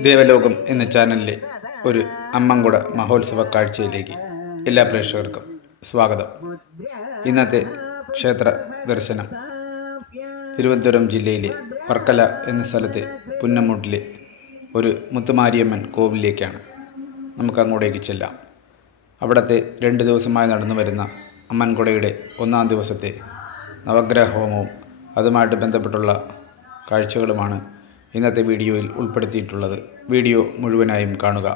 ദേവലോകം എന്ന ചാനലിലെ ഒരു അമ്മൻകുട മഹോത്സവ കാഴ്ചയിലേക്ക് എല്ലാ പ്രേക്ഷകർക്കും സ്വാഗതം. ഇന്നത്തെ ക്ഷേത്ര ദർശനം തിരുവനന്തപുരം ജില്ലയിലെ വർക്കല എന്ന സ്ഥലത്തെ പുന്നമൂട്ടിലെ ഒരു മുത്തുമാരിയമ്മൻ കോവിലിലേക്കാണ്. നമുക്ക് അങ്ങോട്ടേക്ക് ചെല്ലാം. അവിടുത്തെ 2 ദിവസമായി നടന്നു വരുന്ന അമ്മൻകുടയുടെ 1-ാം ദിവസത്തെ നവഗ്രഹ ഹോമവും അതുമായിട്ട് ബന്ധപ്പെട്ടുള്ള കാഴ്ചകളുമാണ് ഇന്നത്തെ വീഡിയോയിൽ ഉൾപ്പെടുത്തിയിട്ടുള്ളത്. വീഡിയോ മുഴുവനായും കാണുക.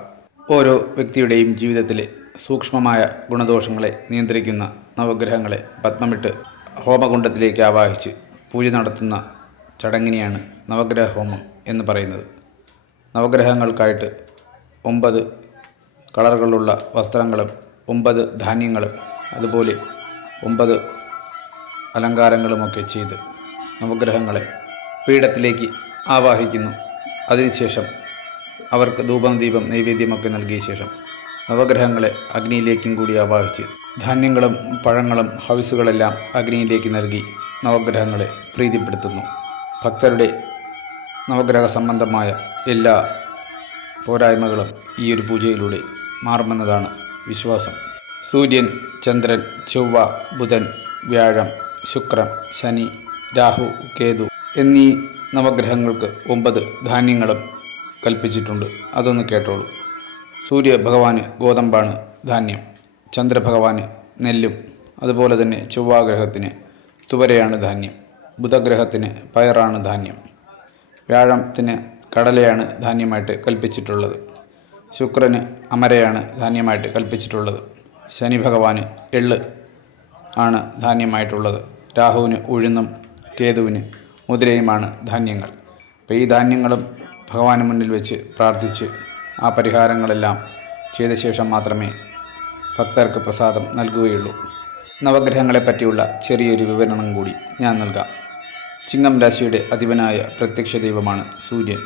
ഓരോ വ്യക്തിയുടെയും ജീവിതത്തിലെ സൂക്ഷ്മമായ ഗുണദോഷങ്ങളെ നിയന്ത്രിക്കുന്ന നവഗ്രഹങ്ങളെ പത്മമിട്ട് ഹോമകുണ്ഡത്തിലേക്ക് ആവാഹിച്ച് പൂജ നടത്തുന്ന ചടങ്ങിനെയാണ് നവഗ്രഹ ഹോമം എന്ന് പറയുന്നത്. നവഗ്രഹങ്ങൾക്കായിട്ട് 9 കളറുകളുള്ള വസ്ത്രങ്ങളും 9 ധാന്യങ്ങളും അതുപോലെ 9 അലങ്കാരങ്ങളുമൊക്കെ ചെയ്ത് നവഗ്രഹങ്ങളെ പീഠത്തിലേക്ക് ആവാഹിക്കുന്നു. അതിനുശേഷം അവർക്ക് ധൂപം ദീപം നൈവേദ്യമൊക്കെ നൽകിയ ശേഷം നവഗ്രഹങ്ങളെ അഗ്നിയിലേക്കും കൂടി ആവാഹിച്ച് ധാന്യങ്ങളും പഴങ്ങളും ഹവിസുകളെല്ലാം അഗ്നിയിലേക്ക് നൽകി നവഗ്രഹങ്ങളെ പ്രീതിപ്പെടുത്തുന്നു. ഭക്തരുടെ നവഗ്രഹ സംബന്ധമായ എല്ലാ പോരായ്മകളും ഈ ഒരു പൂജയിലൂടെ മാറുമെന്നതാണ് വിശ്വാസം. സൂര്യൻ, ചന്ദ്രൻ, ചൊവ്വ, ബുധൻ, വ്യാഴം, ശുക്രൻ, ശനി, രാഹു, കേതു എന്നീ നവഗ്രഹങ്ങൾക്ക് 9 ധാന്യങ്ങളും കൽപ്പിച്ചിട്ടുണ്ട്. അതൊന്ന് കേട്ടോളൂ. സൂര്യഭഗവാന് ഗോതമ്പാണ് ധാന്യം, ചന്ദ്രഭഗവാന് നെല്ലും, അതുപോലെ തന്നെ ചൊവ്വാഗ്രഹത്തിന് തുവരയാണ് ധാന്യം, ബുധഗ്രഹത്തിന് പയറാണ് ധാന്യം, വ്യാഴത്തിന് കടലയാണ് ധാന്യമായിട്ട് കൽപ്പിച്ചിട്ടുള്ളത്, ശുക്രന് അമരയാണ് ധാന്യമായിട്ട് കൽപ്പിച്ചിട്ടുള്ളത്, ശനി ഭഗവാന് എള്ള് ആണ് ധാന്യമായിട്ടുള്ളത്, രാഹുവിന് ഉഴുന്നും കേതുവിന് മുതിരയുമാണ് ധാന്യങ്ങൾ. അപ്പോൾ ഈ ധാന്യങ്ങളും ഭഗവാന് മുന്നിൽ വെച്ച് പ്രാർത്ഥിച്ച് ആ പരിഹാരങ്ങളെല്ലാം ചെയ്ത ശേഷം മാത്രമേ ഭക്തർക്ക് പ്രസാദം നൽകുകയുള്ളൂ. നവഗ്രഹങ്ങളെ പറ്റിയുള്ള ചെറിയൊരു വിവരണം കൂടി ഞാൻ നൽകാം. ചിങ്ങം രാശിയുടെ അധിപനായ പ്രത്യക്ഷ ദൈവമാണ് സൂര്യൻ.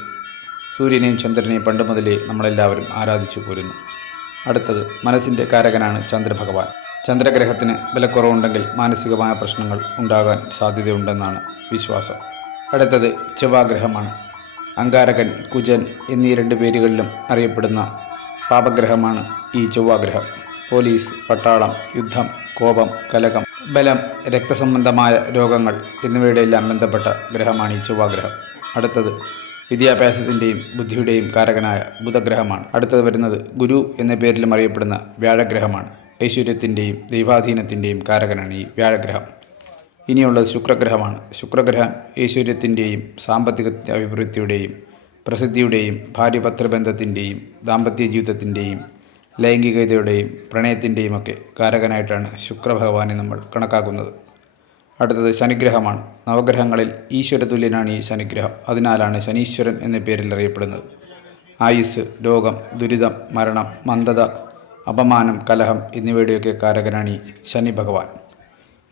സൂര്യനെയും ചന്ദ്രനെയും പണ്ട് മുതലേ നമ്മളെല്ലാവരും ആരാധിച്ചു പോരുന്നു. അടുത്തത് മനസ്സിൻ്റെ കാരകനാണ് ചന്ദ്രഭഗവാൻ. ചന്ദ്രഗ്രഹത്തിന് ബലക്കുറവുണ്ടെങ്കിൽ മാനസികമായ പ്രശ്നങ്ങൾ ഉണ്ടാകാൻ സാധ്യതയുണ്ടെന്നാണ് വിശ്വാസം. അടുത്തത് ചൊവ്വാഗ്രഹമാണ്. അങ്കാരകൻ, കുജൻ എന്നീ 2 പേരുകളിലും അറിയപ്പെടുന്ന പാപഗ്രഹമാണ് ഈ ചൊവ്വാഗ്രഹം. പോലീസ്, പട്ടാളം, യുദ്ധം, കോപം, കലഹം, ബലം, രക്തസംബന്ധമായ രോഗങ്ങൾ എന്നിവയുടെയെല്ലാം ബന്ധപ്പെട്ട ഗ്രഹമാണ് ഈ ചൊവ്വാഗ്രഹം. അടുത്തത് വിദ്യാഭ്യാസത്തിൻ്റെയും ബുദ്ധിയുടെയും കാരകനായ ബുധഗ്രഹമാണ്. അടുത്തത് വരുന്നത് ഗുരു എന്ന പേരിലും അറിയപ്പെടുന്ന വ്യാഴഗ്രഹമാണ്. ഐശ്വര്യത്തിൻ്റെയും ദൈവാധീനത്തിൻ്റെയും കാരകനാണ് ഈ വ്യാഴഗ്രഹം. ഇനിയുള്ളത് ശുക്രഗ്രഹമാണ്. ശുക്രഗ്രഹം ഐശ്വര്യത്തിൻ്റെയും സാമ്പത്തിക അഭിവൃദ്ധിയുടെയും പ്രസിദ്ധിയുടെയും ഭാര്യപത്രബന്ധത്തിൻ്റെയും ദാമ്പത്യ ജീവിതത്തിൻ്റെയും ലൈംഗികതയുടെയും പ്രണയത്തിൻ്റെയും ഒക്കെ കാരകനായിട്ടാണ് ശുക്രഭഗവാനെ നമ്മൾ കണക്കാക്കുന്നത്. അടുത്തത് ശനിഗ്രഹമാണ്. നവഗ്രഹങ്ങളിൽ ഈശ്വരതുല്യനാണ് ഈ ശനിഗ്രഹം. അതിനാലാണ് ശനീശ്വരൻ എന്ന പേരിൽ അറിയപ്പെടുന്നത്. ആയുസ്, രോഗം, ദുരിതം, മരണം, മന്ദത, അപമാനം, കലഹം എന്നിവയുടെയൊക്കെ കാരകനാണ് ഈ ശനി ഭഗവാൻ.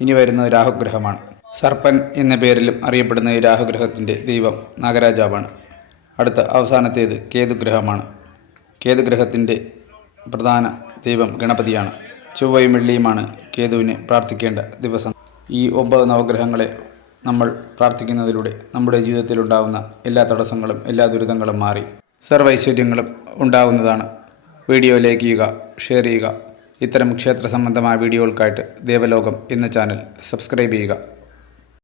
ഇനി വരുന്നത് രാഹുഗ്രഹമാണ്. സർപ്പൻ എന്ന പേരിലും അറിയപ്പെടുന്ന ഈ രാഹുഗ്രഹത്തിൻ്റെ ദൈവം നാഗരാജാവാണ്. അടുത്ത അവസാനത്തേത് കേതുഗ്രഹമാണ്. കേതുഗ്രഹത്തിൻ്റെ പ്രധാന ദൈവം ഗണപതിയാണ്. ചൊവ്വയും വെള്ളിയുമാണ് കേതുവിനെ പ്രാർത്ഥിക്കേണ്ട ദിവസം. ഈ 9 നവഗ്രഹങ്ങളെ നമ്മൾ പ്രാർത്ഥിക്കുന്നതിലൂടെ നമ്മുടെ ജീവിതത്തിലുണ്ടാകുന്ന എല്ലാ തടസ്സങ്ങളും എല്ലാ ദുരിതങ്ങളും മാറി സർവൈശ്വര്യങ്ങളും ഉണ്ടാകുന്നതാണ്. വീഡിയോ ലൈക്ക് ചെയ്യുക, ഷെയർ ചെയ്യുക. ഇത്തരം ക്ഷേത്ര സംബന്ധമായ വീഡിയോകൾക്കായിട്ട് ദേവലോകം എന്ന ചാനൽ സബ്സ്ക്രൈബ് ചെയ്യുക.